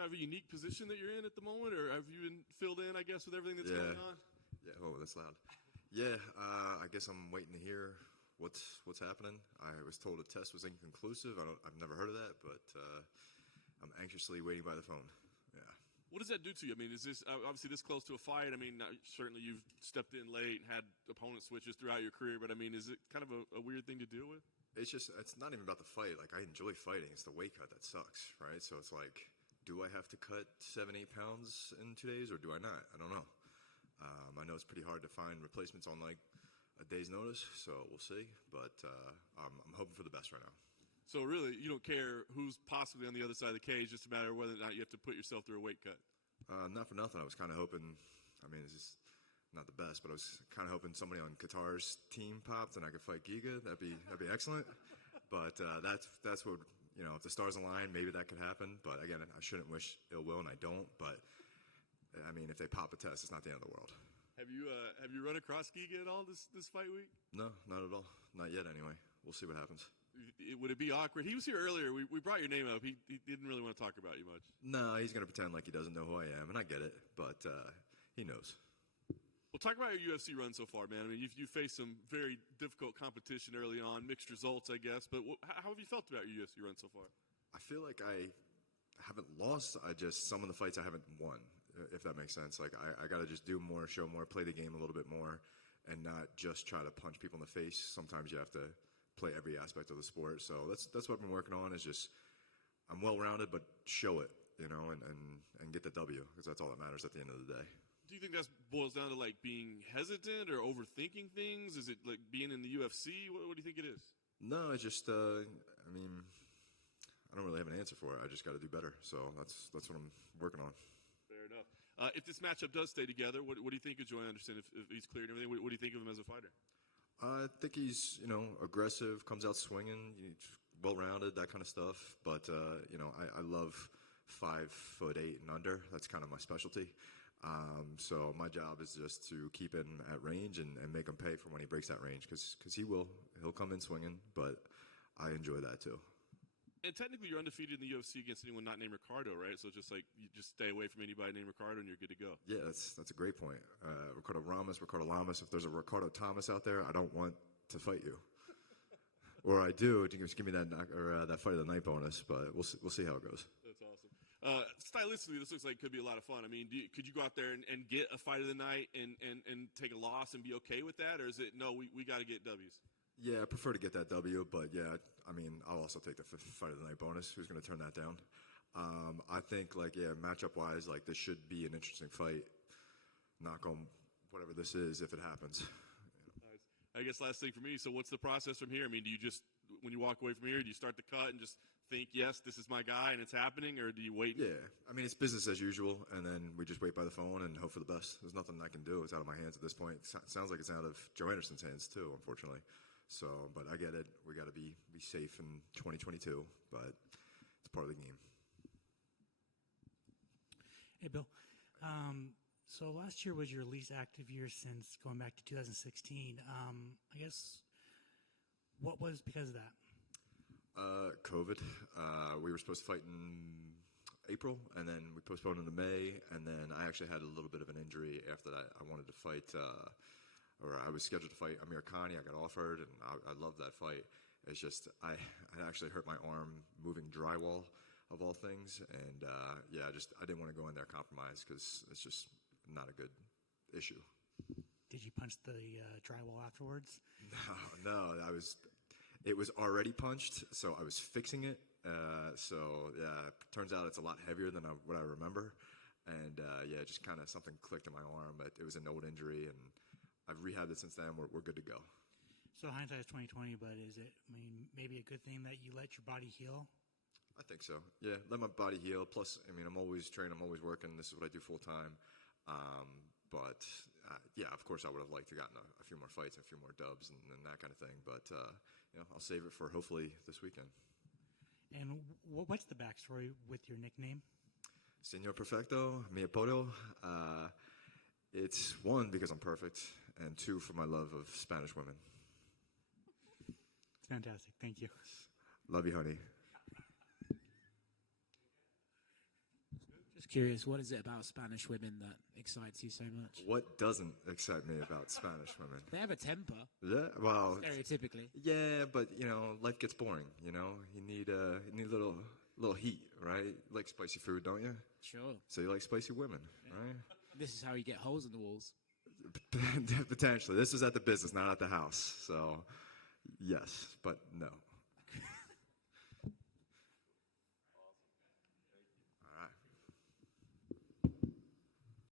kind of a unique position that you're in at the moment, or have you been filled in, I guess, with everything that's going on? Yeah. Oh, that's loud. Yeah. I guess I'm waiting to hear what's happening. I was told a test was inconclusive. I've never heard of that, but I'm anxiously waiting by the phone. Yeah. What does that do to you? I mean, is this obviously this close to a fight? I mean, certainly you've stepped in late and had opponent switches throughout your career, but I mean, is it kind of a weird thing to deal with? It's not even about the fight. Like, I enjoy fighting. It's the weight cut that sucks, right? So it's like, do I have to cut 7-8 pounds in 2 days, or do I not? I don't know. I know it's pretty hard to find replacements on like a day's notice, so we'll see. But I'm hoping for the best right now. So really, you don't care who's possibly on the other side of the cage, just a matter of whether or not you have to put yourself through a weight cut. Not for nothing. I was kind of hoping. I mean, it's just not the best, but I was kind of hoping somebody on Kattar's team popped and I could fight Giga. That'd be excellent. But that's what, you know. If the stars align, maybe that could happen. But again, I shouldn't wish ill will, and I don't. But I mean, if they pop a test, it's not the end of the world. Have you run across Giga at all this fight week? No, not at all. Not yet, anyway. We'll see what happens. Would it be awkward? He was here earlier. We brought your name up. He didn't really want to talk about you much. No, he's going to pretend like he doesn't know who I am, and I get it, but he knows. Well, talk about your UFC run so far, man. I mean, you faced some very difficult competition early on, mixed results, I guess. But how have you felt about your UFC run so far? I feel like I haven't lost. Some of the fights I haven't won, if that makes sense. Like, I got to just do more, show more, play the game a little bit more, and not just try to punch people in the face. Sometimes you have to play every aspect of the sport. So that's what I've been working on, is just I'm well-rounded, but show it, you know, and get the W, because that's all that matters at the end of the day. Do you think that boils down to like being hesitant or overthinking things? Is it like being in the UFC? What do you think it is? No, it's just I mean, I don't really have an answer for it. I just got to do better. So that's what I'm working on. Fair enough. If this matchup does stay together, what do you think of Joey Anderson if he's cleared and everything? What do you think of him as a fighter? I think he's, you know, aggressive, comes out swinging, well-rounded, that kind of stuff. But, you know, I love 5'8" and under. That's kind of my specialty. So my job is just to keep him at range and make him pay for when he breaks that range, because he will. He'll come in swinging, but I enjoy that too. And technically, you're undefeated in the UFC against anyone not named Ricardo, right? So just like you just stay away from anybody named Ricardo, and you're good to go. Yeah, that's a great point. Ricardo Lamas. If there's a Ricardo Thomas out there, I don't want to fight you, or I do. Just give me that fight of the night bonus. But we'll see how it goes. That's awesome. Stylistically, this looks like it could be a lot of fun. I mean, could you go out there and get a fight of the night and take a loss and be okay with that, or is it no? We got to get W's. Yeah, I prefer to get that W, but yeah, I mean, I'll also take the fight of the night bonus. Who's going to turn that down? I think, like, yeah, matchup-wise, like, this should be an interesting fight. Knock on whatever this is, if it happens. Nice. I guess last thing for me, so what's the process from here? I mean, do you just, when you walk away from here, do you start the cut and just think, yes, this is my guy and it's happening, or do you wait? Yeah, I mean, it's business as usual, and then we just wait by the phone and hope for the best. There's nothing I can do. It's out of my hands at this point. It sounds like it's out of Joe Anderson's hands, too, unfortunately. So, but I get it. We got to be safe in 2022, but it's part of the game. Hey, Bill. So last year was your least active year since going back to 2016. I guess what was because of that? COVID. We were supposed to fight in April, and then we postponed into May, and then I actually had a little bit of an injury after that. I wanted to fight. Or I was scheduled to fight Amir Khani. I got offered, and I loved that fight. It's just I actually hurt my arm moving drywall, of all things, and yeah, I didn't want to go in there compromised, because it's just not a good issue. Did you punch the drywall afterwards? No, it was already punched, so I was fixing it. So yeah, it turns out it's a lot heavier than what I remember, and yeah, just kind of something clicked in my arm. But it was an old injury, and I've rehabbed it since then. We're good to go. So hindsight is 20/20, but is it, I mean, maybe a good thing that you let your body heal? I think so. Yeah, let my body heal. Plus, I mean, I'm always training. I'm always working. This is what I do full time. But yeah, of course, I would have liked to gotten a few more fights, and a few more dubs, and that kind of thing. But you know, I'll save it for hopefully this weekend. And what's the backstory with your nickname? Señor Perfecto, mi apodo. It's one, because I'm perfect, and two, for my love of Spanish women. It's fantastic. Thank you. Love you, honey. Good. curious, what is it about Spanish women that excites you so much? What doesn't excite me about Spanish women? They have a temper, Yeah, well, stereotypically. yeah, but life gets boring. You need a little heat, right? You like spicy food, don't you? Sure. So you like spicy women, right? This is how you get holes in the walls. Potentially. This is at the business, not at the house. So, yes, but no.